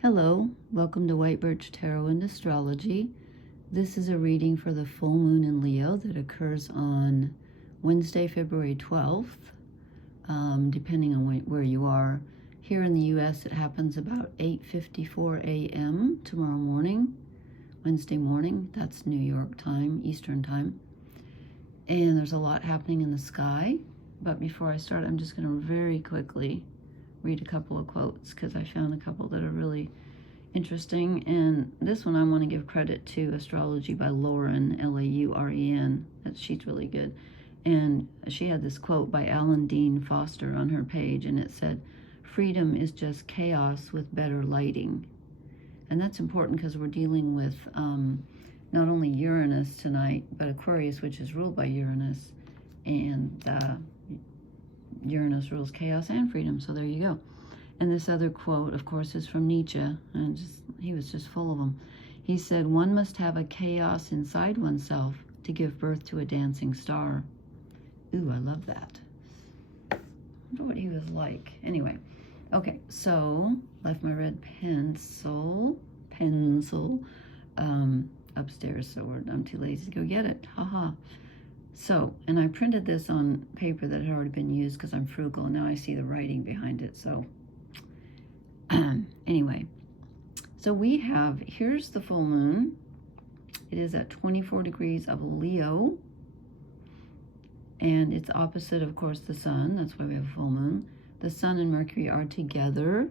Hello, welcome to White Birch Tarot and Astrology. This is a reading for the full moon in Leo that occurs on Wednesday, February 12th, depending on where you are. Here in the U.S., it happens about 8:54 a.m. tomorrow morning, Wednesday morning. That's New York time, Eastern time. And there's a lot happening in the sky. But before I start, I'm just going to very quickly read a couple of quotes because I found a couple that are really interesting. And this one I want to give credit to Astrology by Lauren, Lauren. She's really good. And she had this quote by Alan Dean Foster on her page, and it said, "Freedom is just chaos with better lighting." And that's important because we're dealing with not only Uranus tonight, but Aquarius, which is ruled by Uranus. And Uranus rules chaos and freedom, so there you go. And this other quote, of course, is from Nietzsche, and he was just full of them. He said, "One must have a chaos inside oneself to give birth to a dancing star." Ooh, I love that. I wonder what he was like. Anyway, okay, so left my red pencil upstairs, so I'm too lazy to go get it. Haha. So, and I printed this on paper that had already been used because I'm frugal, and now I see the writing behind it. So, anyway, so we have, here's the full moon. It is at 24 degrees of Leo, and it's opposite, of course, the sun. That's why we have a full moon. The sun and Mercury are together.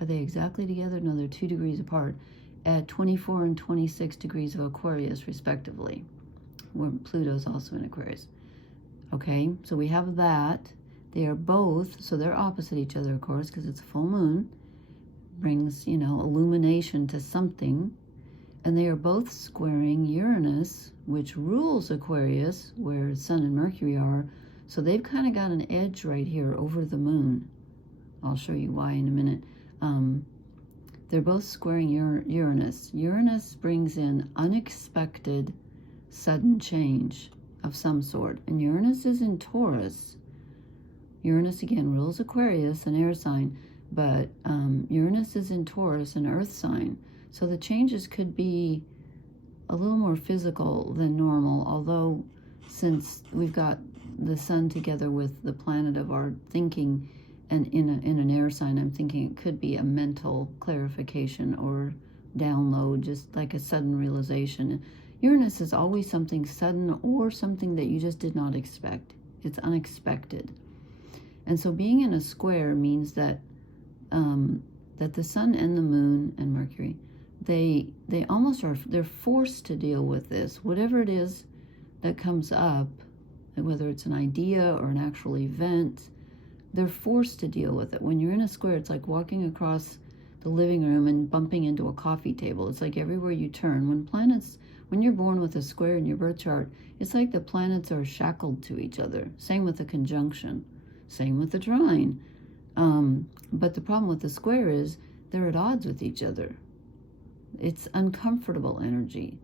Are they exactly together? No, they're 2 degrees apart at 24 and 26 degrees of Aquarius, respectively, where Pluto's also in Aquarius. Okay, so we have that. They are both, so they're opposite each other, of course, because it's a full moon. Brings, illumination to something. And they are both squaring Uranus, which rules Aquarius, where Sun and Mercury are. So they've kind of got an edge right here over the moon. I'll show you why in a minute. They're both squaring Uranus. Uranus brings in unexpected, sudden change of some sort. And Uranus is in Taurus. Uranus, again, rules Aquarius, an air sign. But Uranus is in Taurus, an earth sign. So the changes could be a little more physical than normal, although since we've got the sun together with the planet of our thinking, and in an air sign, I'm thinking it could be a mental clarification or download, just like a sudden realization. Uranus is always something sudden or something that you just did not expect. It's unexpected. And so being in a square means that that the sun and the moon and Mercury, they almost are, they're forced to deal with this. Whatever it is that comes up, whether it's an idea or an actual event, they're forced to deal with it. When you're in a square, it's like walking across the living room and bumping into a coffee table. It's like everywhere you turn. When you're born with a square in your birth chart, it's like the planets are shackled to each other. Same with the conjunction. Same with the trine. But the problem with the square is they're at odds with each other. It's uncomfortable energy.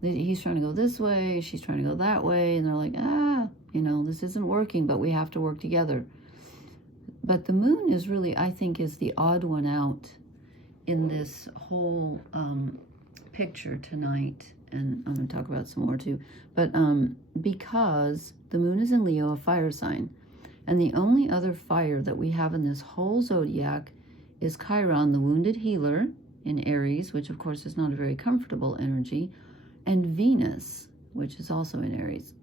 He's trying to go this way, she's trying to go that way, and they're like, this isn't working, but we have to work together. But the moon is really, I think, is the odd one out in this whole picture tonight. And I'm going to talk about some more too. But because the moon is in Leo, a fire sign. And the only other fire that we have in this whole zodiac is Chiron, the wounded healer in Aries, which of course is not a very comfortable energy, and Venus, which is also in Aries.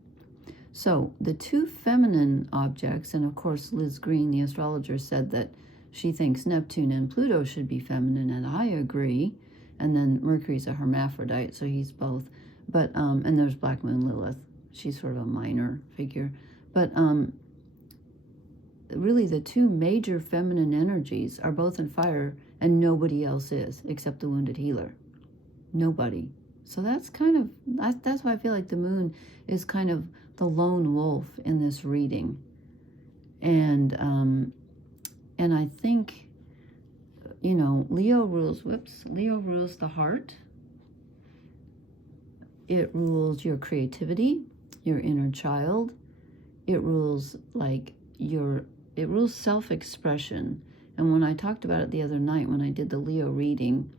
So the two feminine objects, and of course Liz Green, the astrologer, said that she thinks Neptune and Pluto should be feminine, and I agree. And then Mercury's a hermaphrodite, so he's both. But and there's Black Moon Lilith. She's sort of a minor figure. But really the two major feminine energies are both in fire, and nobody else is except the wounded healer. Nobody. So that's that's why I feel like the moon is kind of the lone wolf in this reading. And I think, Leo rules the heart. It rules your creativity, your inner child. It rules self-expression. And when I talked about it the other night, when I did the Leo reading,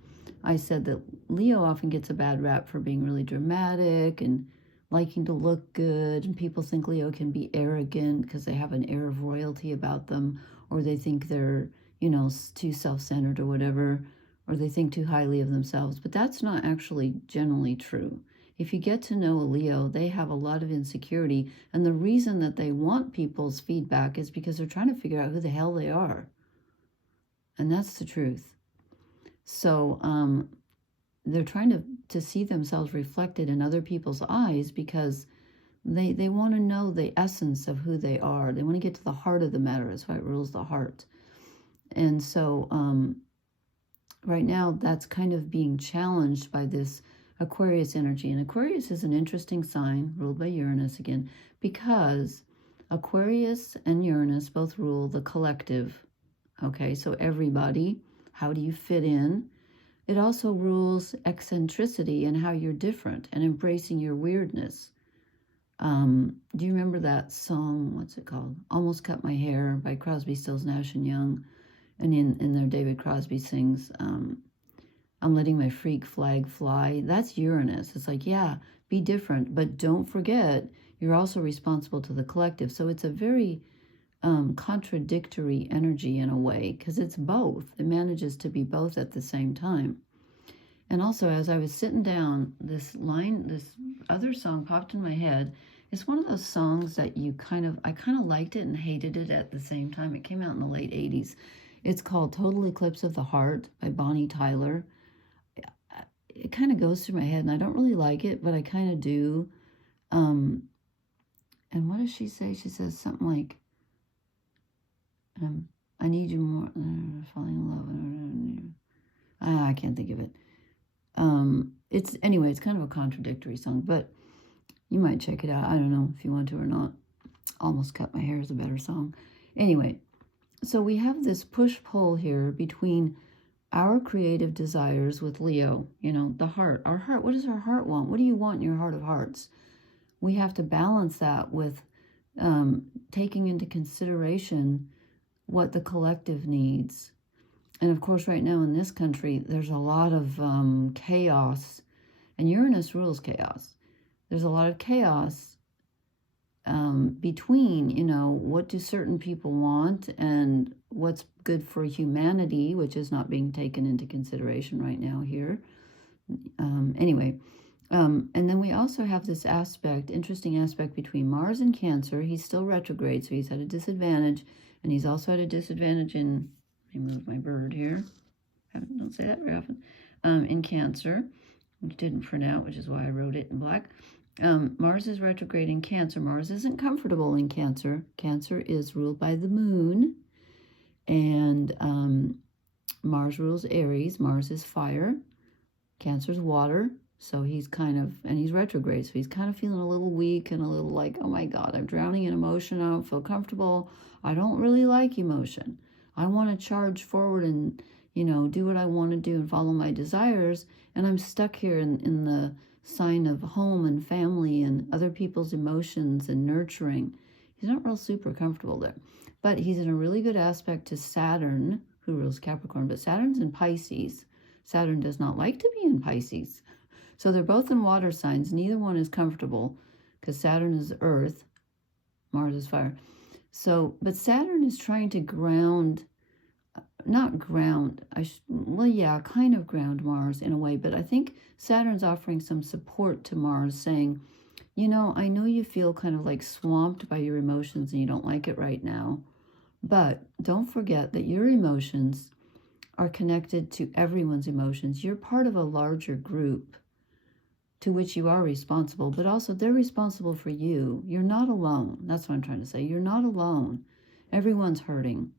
I said that Leo often gets a bad rap for being really dramatic and liking to look good. And people think Leo can be arrogant because they have an air of royalty about them, or they think they're, you know, too self-centered or whatever, or they think too highly of themselves. But that's not actually generally true. If you get to know a Leo, they have a lot of insecurity. And the reason that they want people's feedback is because they're trying to figure out who the hell they are. And that's the truth. So they're trying to see themselves reflected in other people's eyes because they want to know the essence of who they are. They want to get to the heart of the matter. That's why it rules the heart. And so right now, that's kind of being challenged by this Aquarius energy. And Aquarius is an interesting sign, ruled by Uranus again, because Aquarius and Uranus both rule the collective. Okay, so everybody, how do you fit in? It also rules eccentricity and how you're different and embracing your weirdness. Do you remember that song, what's it called? Almost Cut My Hair by Crosby, Stills, Nash & Young. And in there, David Crosby sings, I'm letting my freak flag fly. That's Uranus. It's like, yeah, be different, but don't forget, you're also responsible to the collective. So it's a very contradictory energy in a way, because it's both. It manages to be both at the same time. And also, as I was sitting down, this other song popped in my head. It's one of those songs that I kind of liked it and hated it at the same time. It came out in the late 80s. It's called Total Eclipse of the Heart by Bonnie Tyler. It kind of goes through my head, and I don't really like it, but I kind of do. And what does she say? She says something like, I need you more, falling in love. I can't think of it. It's kind of a contradictory song, but you might check it out. I don't know if you want to or not. Almost Cut My Hair is a better song. Anyway, so we have this push-pull here between our creative desires with Leo, you know, the heart. Our heart, what does our heart want? What do you want in your heart of hearts? We have to balance that with taking into consideration what the collective needs. And of course, right now in this country, there's a lot of chaos, and Uranus rules chaos. There's a lot of chaos between, you know, what do certain people want and what's good for humanity, which is not being taken into consideration right now here. And then we also have this interesting aspect between Mars and Cancer. He's still retrograde, so he's at a disadvantage, and he's also at a disadvantage in, let me move my bird here. Don't say that very often. In Cancer, which didn't print out, which is why I wrote it in black. Mars is retrograde in Cancer. Mars isn't comfortable in Cancer. Cancer is ruled by the moon, and Mars rules Aries. Mars is fire. Cancer's water. So he's and he's retrograde, so he's kind of feeling a little weak and a little like, oh my God, I'm drowning in emotion. I don't feel comfortable. I don't really like emotion. I want to charge forward and, you know, do what I want to do and follow my desires. And I'm stuck here in the sign of home and family and other people's emotions and nurturing. He's not real super comfortable there. But he's in a really good aspect to Saturn, who rules Capricorn. But Saturn's in Pisces. Saturn does not like to be in Pisces. So they're both in water signs. Neither one is comfortable because Saturn is earth, Mars is fire. So, but Saturn is trying to ground, not ground, kind of ground Mars in a way. But I think Saturn's offering some support to Mars, saying, you know, I know you feel kind of like swamped by your emotions and you don't like it right now. But don't forget that your emotions are connected to everyone's emotions. You're part of a larger group to which you are responsible, but also they're responsible for you. You're not alone. That's what I'm trying to say. You're not alone. Everyone's hurting.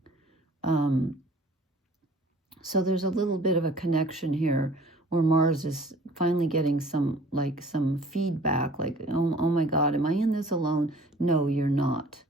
So there's a little bit of a connection here where Mars is finally getting some feedback, like, oh my God, am I in this alone? No, you're not.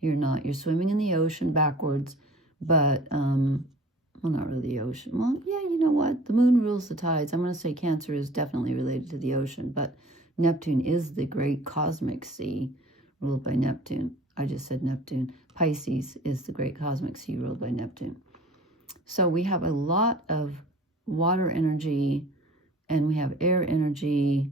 You're not. You're swimming in the ocean backwards, but, well, not really the ocean. Well, yeah, you know what? The moon rules the tides. I'm going to say Cancer is definitely related to the ocean, but Neptune is the great cosmic sea ruled by Neptune. I just said Neptune. Pisces is the great cosmic sea ruled by Neptune. So we have a lot of water energy and we have air energy,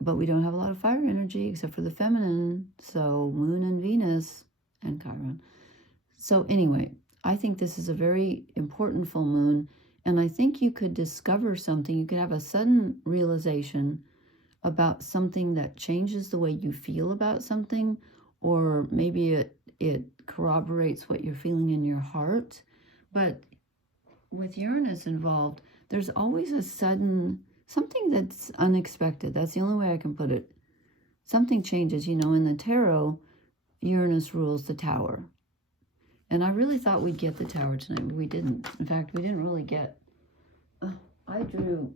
but we don't have a lot of fire energy except for the feminine. So Moon and Venus and Chiron. So anyway, I think this is a very important full moon, and I think you could discover something. You could have a sudden realization about something that changes the way you feel about something, or maybe it corroborates what you're feeling in your heart. But with Uranus involved, there's always a sudden, something that's unexpected. That's the only way I can put it. Something changes. You know, in the tarot, Uranus rules the Tower. And I really thought we'd get the Tower tonight, but we didn't. In fact, we didn't really get... I drew...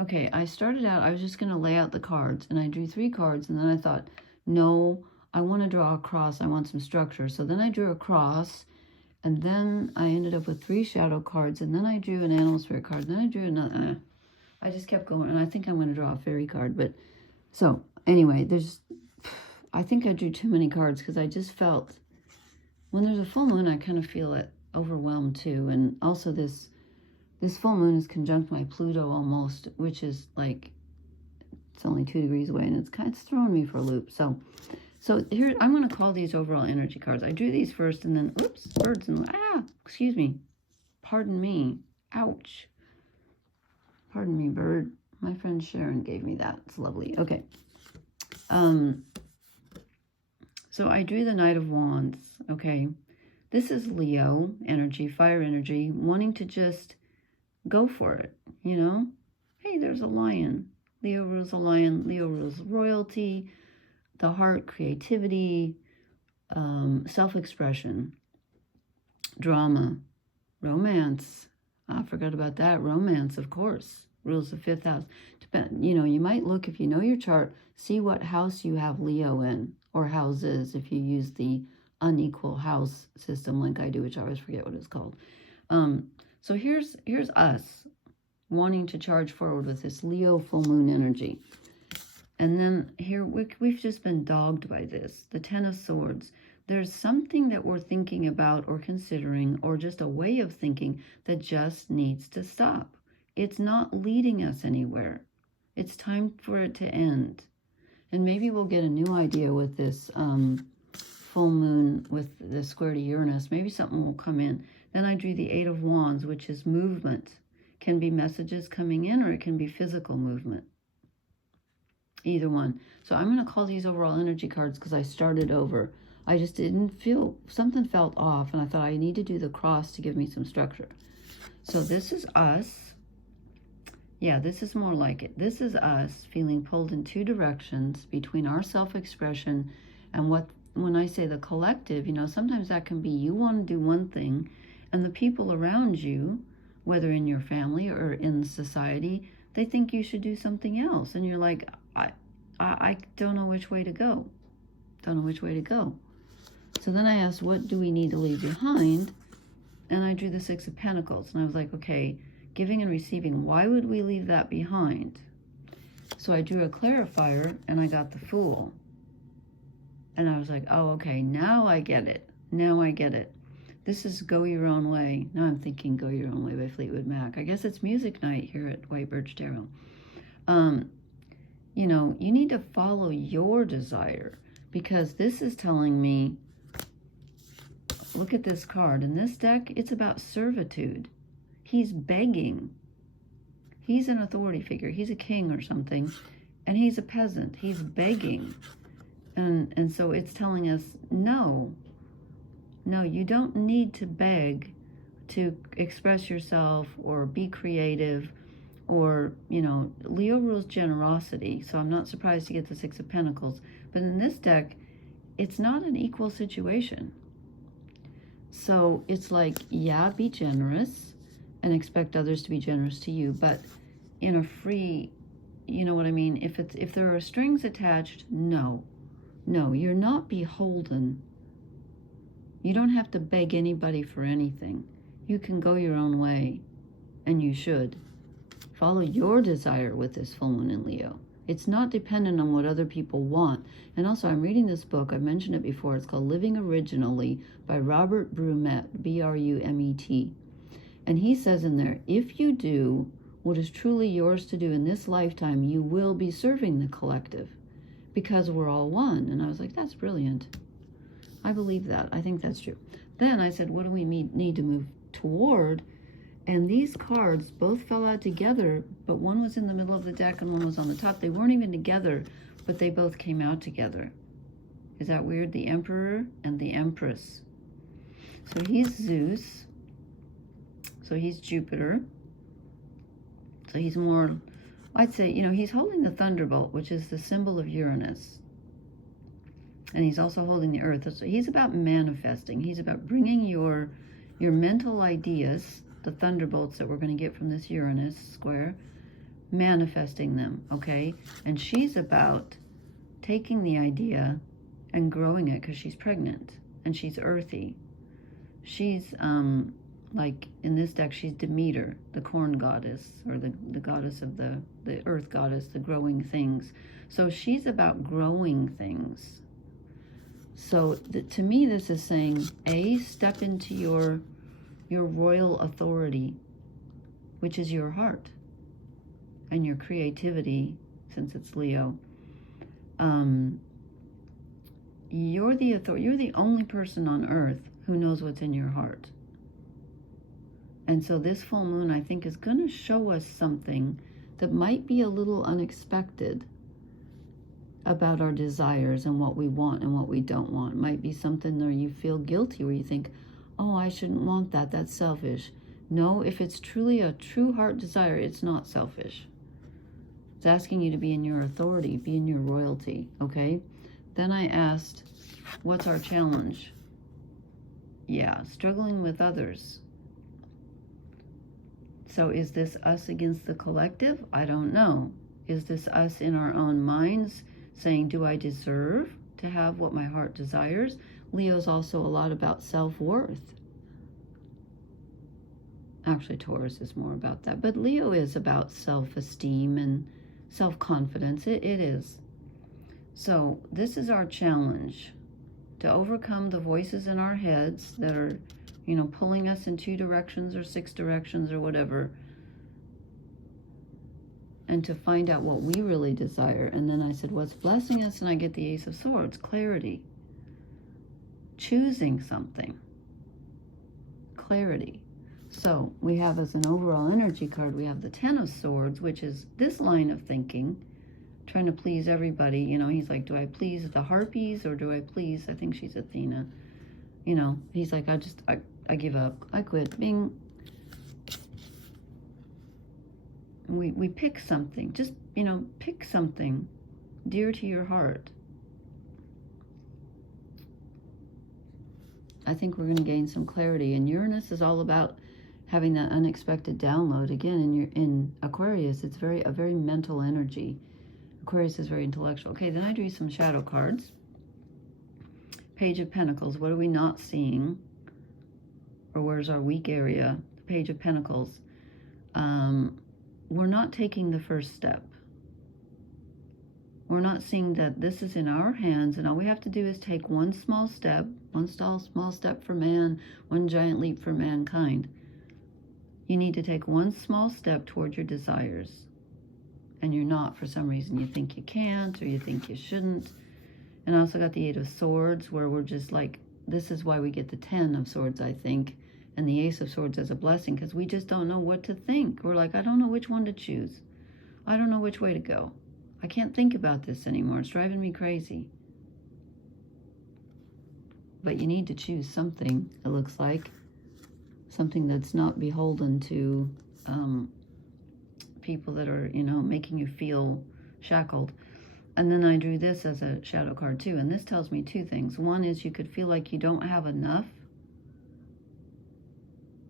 Okay, I started out, I was just going to lay out the cards, and I drew 3 cards, and then I thought, no, I want to draw a cross. I want some structure. So then I drew a cross, and then I ended up with 3 shadow cards, and then I drew an animal spirit card, and then I drew another... I just kept going, and I think I'm going to draw a fairy card. But so anyway, I think I drew too many cards because I just felt when there's a full moon, I kind of feel it overwhelmed too. And also this full moon is conjunct my Pluto almost, which is like, it's only 2 degrees away, and it's kind of throwing me for a loop. So here, I'm going to call these overall energy cards. I drew these first, and then, oops, birds, and, excuse me. Pardon me. Ouch. Pardon me, bird. My friend Sharon gave me that. It's lovely. Okay. So I drew the Knight of Wands. Okay. This is Leo energy, fire energy, wanting to just go for it, you know? Hey, there's a lion. Leo rules a lion. Leo rules royalty, the heart, creativity, self-expression, drama, romance. I forgot about that. Romance, of course, rules the 5th house. You know, you might look, if you know your chart, see what house you have Leo in, or houses, if you use the unequal house system like I do, which I always forget what it's called. So here's us wanting to charge forward with this Leo full moon energy. And then here, we've just been dogged by this, the 10 of Swords. There's something that we're thinking about or considering, or just a way of thinking that just needs to stop. It's not leading us anywhere. It's time for it to end. And maybe we'll get a new idea with this full moon with the square to Uranus. Maybe something will come in. Then I drew the 8 of Wands, which is movement. Can be messages coming in, or it can be physical movement. Either one. So I'm going to call these overall energy cards because I started over. I just didn't feel, something felt off, and I thought I need to do the cross to give me some structure. So this is us. Yeah, this is more like it. This is us feeling pulled in 2 directions between our self-expression and what, when I say the collective, you know, sometimes that can be you want to do one thing, and the people around you, whether in your family or in society, they think you should do something else. And you're like, I don't know which way to go. Don't know which way to go. So then I asked, what do we need to leave behind? And I drew the 6 of Pentacles. And I was like, okay, giving and receiving, why would we leave that behind? So I drew a clarifier, and I got the Fool. And I was like, oh, okay, now I get it. Now I get it. This is Go Your Own Way. Now I'm thinking Go Your Own Way by Fleetwood Mac. I guess it's music night here at White Birch Tarot. You know, you need to follow your desire, because this is telling me, look at this card. In this deck, it's about servitude. He's begging. He's an authority figure. He's a king or something, and he's a peasant. He's begging. And so it's telling us, no, you don't need to beg to express yourself or be creative, or, you know, Leo rules generosity, so I'm not surprised to get the 6 of Pentacles. But in this deck, it's not an equal situation. So it's like, yeah, be generous and expect others to be generous to you, but in a free, you know what I mean? If there are strings attached, no, you're not beholden. You don't have to beg anybody for anything. You can go your own way, and you should. Follow your desire with this full moon in Leo. It's not dependent on what other people want. And also, I'm reading this book. I've mentioned it before. It's called Living Originally by Robert Brumet, B-R-U-M-E-T. And he says in there, if you do what is truly yours to do in this lifetime, you will be serving the collective because we're all one. And I was like, that's brilliant. I believe that. I think that's true. Then I said, what do we need to move toward? And these cards both fell out together, but one was in the middle of the deck and one was on the top. They weren't even together, but they both came out together. Is that weird? The Emperor and the Empress. So he's Zeus. So he's Jupiter. So he's more, I'd say, you know, he's holding the thunderbolt, which is the symbol of Uranus. And he's also holding the earth. So he's about manifesting. He's about bringing your mental ideas, the thunderbolts that we're going to get from this Uranus square, manifesting them, okay? And she's about taking the idea and growing it because she's pregnant and she's earthy. She's, like in this deck, she's Demeter, the corn goddess, or the goddess of the earth goddess, the growing things. So she's about growing things. So to me, this is saying, A, step into your royal authority, which is your heart and your creativity, since it's Leo. You're the authority. You're the only person on earth who knows what's in your heart. And so this full moon, I think, is going to show us something that might be a little unexpected about our desires and what we want and what we don't want. It might be something where you feel guilty, where you think, oh, I shouldn't want that. That's selfish. No, if it's truly a true heart desire, it's not selfish. It's asking you to be in your authority, be in your royalty, okay? Then I asked, what's our challenge? Yeah, struggling with others. So is this us against the collective? I don't know. Is this us in our own minds saying, do I deserve to have what my heart desires? Leo's also a lot about self-worth. Actually, Taurus is more about that. But Leo is about self-esteem and self-confidence. It is. So this is our challenge, to overcome the voices in our heads that are, you know, pulling us in 2 directions or 6 directions or whatever, and to find out what we really desire. And then I said, what's blessing us? And I get the Ace of Swords, clarity, choosing something, clarity. So we have, as an overall energy card, we have the 10 of Swords, which is this line of thinking, trying to please everybody. You know, he's like, do I please the Harpies or do I please, I think she's Athena. You know, he's like, I give up. I quit. Bing. We pick something. Just, you know, pick something dear to your heart. I think we're going to gain some clarity. And Uranus is all about having that unexpected download. Again, in Aquarius, it's a very mental energy. Aquarius is very intellectual. Okay, then I drew some shadow cards. Page of Pentacles. What are we not seeing? Or where's our weak area? Page of Pentacles. We're not taking the first step. We're not seeing that this is in our hands, and all we have to do is take one small step, one small step for man, one giant leap for mankind. You need to take one small step toward your desires. And you're not, for some reason. You think you can't, or you think you shouldn't. And I also got the 8 of Swords, where we're just like, this is why we get the 10 of Swords, I think, and the Ace of Swords as a blessing, because we just don't know what to think. We're like, I don't know which one to choose. I don't know which way to go. I can't think about this anymore. It's driving me crazy. But you need to choose something, it looks like. Something that's not beholden to people that are, you know, making you feel shackled. And then I drew this as a shadow card too. And this tells me 2 things. One is you could feel like you don't have enough.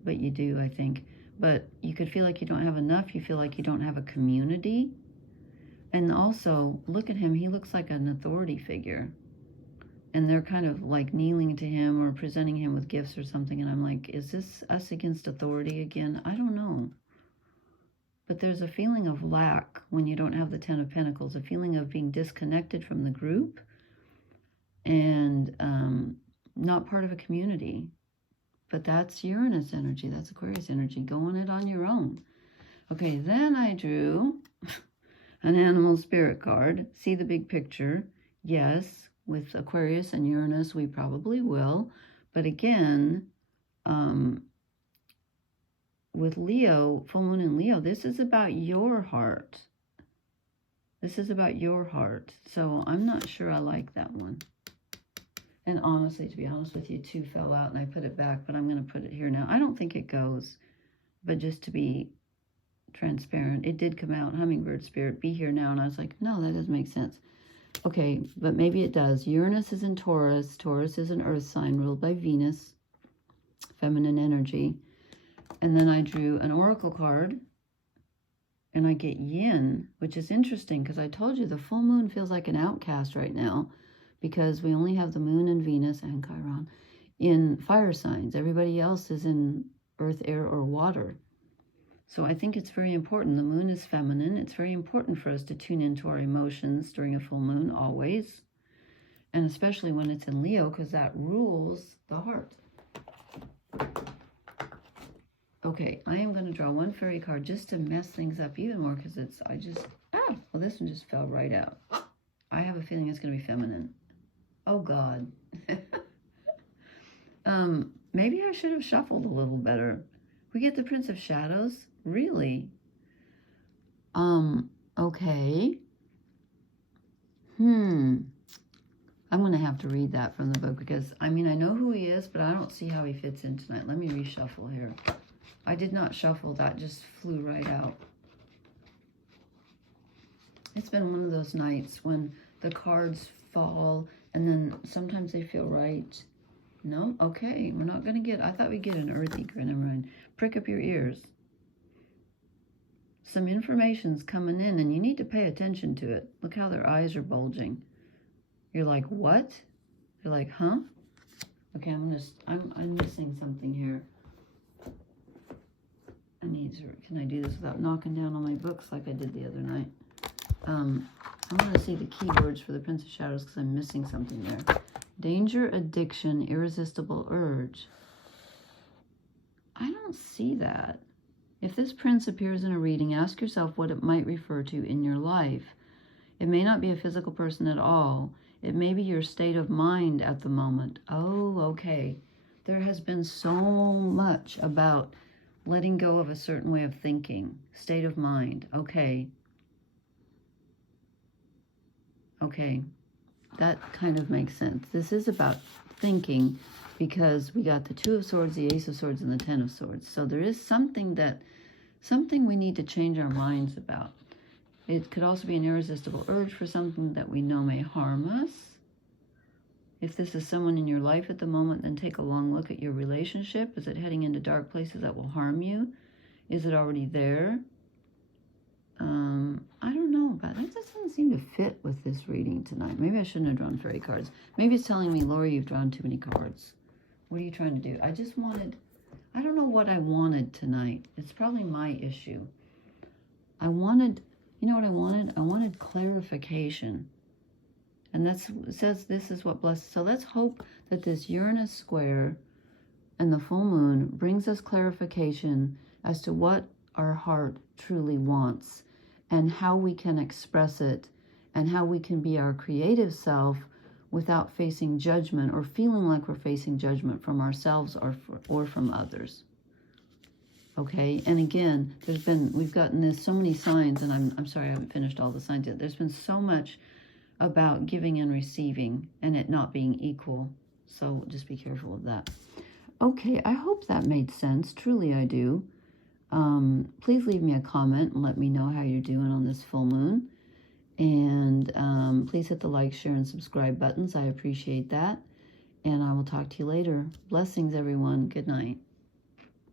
But you do, I think. But you could feel like you don't have enough. You feel like you don't have a community. And also, look at him. He looks like an authority figure. And they're kind of like kneeling to him or presenting him with gifts or something. And I'm like, is this us against authority again? I don't know. but there's a feeling of lack when you don't have the Ten of Pentacles, a feeling of being disconnected from the group and not part of a community. But that's Uranus energy, that's Aquarius energy, going it on your own. Okay, then I drew an animal spirit card. See the big picture. Yes, with Aquarius and Uranus, we probably will. But again, with Leo, full moon in Leo, this is about your heart. This is about your heart. So I'm not sure I like that one. And honestly, to be honest with you, 2 fell out and I put it back, but I'm going to put it here now. I don't think it goes, but just to be transparent, it did come out, hummingbird spirit, be here now. And I was like, no, that doesn't make sense. Okay, but maybe it does. Uranus is in Taurus. Taurus is an earth sign ruled by Venus, feminine energy. And then I drew an oracle card, and I get yin, which is interesting because I told you the full moon feels like an outcast right now because we only have the moon and Venus and Chiron in fire signs. Everybody else is in earth, air, or water. So I think it's very important. The moon is feminine. It's very important for us to tune into our emotions during a full moon, always. And especially when it's in Leo, because that rules the heart. Okay, I am going to draw one fairy card just to mess things up even more because well, this one just fell right out. I have a feeling it's going to be feminine. Oh, God. Maybe I should have shuffled a little better. We get the Prince of Shadows? Really? Okay. I'm going to have to read that from the book because, I mean, I know who he is, but I don't see how he fits in tonight. Let me reshuffle here. I did not shuffle. That just flew right out. It's been one of those nights when the cards fall and then sometimes they feel right. No? Okay. We're not going to get... I thought we'd get an earthy card. Never mind. Prick up your ears. Some information's coming in and you need to pay attention to it. Look how their eyes are bulging. You're like, what? You're like, huh? Okay, I'm missing something here. Can I do this without knocking down on my books like I did the other night? I want to see the keywords for the Prince of Shadows because I'm missing something there. Danger, addiction, irresistible urge. I don't see that. If this prince appears in a reading, ask yourself what it might refer to in your life. It may not be a physical person at all. It may be your state of mind at the moment. Oh, okay. There has been so much about letting go of a certain way of thinking. State of mind. Okay. Okay. That kind of makes sense. This is about thinking because we got the 2 of Swords, the Ace of Swords, and the 10 of Swords. So there is something we need to change our minds about. It could also be an irresistible urge for something that we know may harm us. If this is someone in your life at the moment, then take a long look at your relationship. Is it heading into dark places that will harm you? Is it already there? I don't know, but that doesn't seem to fit with this reading tonight. Maybe I shouldn't have drawn fairy cards. Maybe it's telling me, Lori, you've drawn too many cards. What are you trying to do? I don't know what I wanted tonight. It's probably my issue. You know what I wanted? I wanted clarification. And it says this is what blesses. So let's hope that this Uranus square and the full moon brings us clarification as to what our heart truly wants and how we can express it and how we can be our creative self without facing judgment or feeling like we're facing judgment from ourselves or from others. Okay, and again, we've gotten so many signs, and I'm sorry I haven't finished all the signs yet. There's been so much about giving and receiving and it not being equal. So just be careful of that. Okay, I hope that made sense. Truly I do. Please leave me a comment and let me know how you're doing on this full moon. And please hit the like, share, and subscribe buttons. I appreciate that. And I will talk to you later. Blessings, everyone. Good night.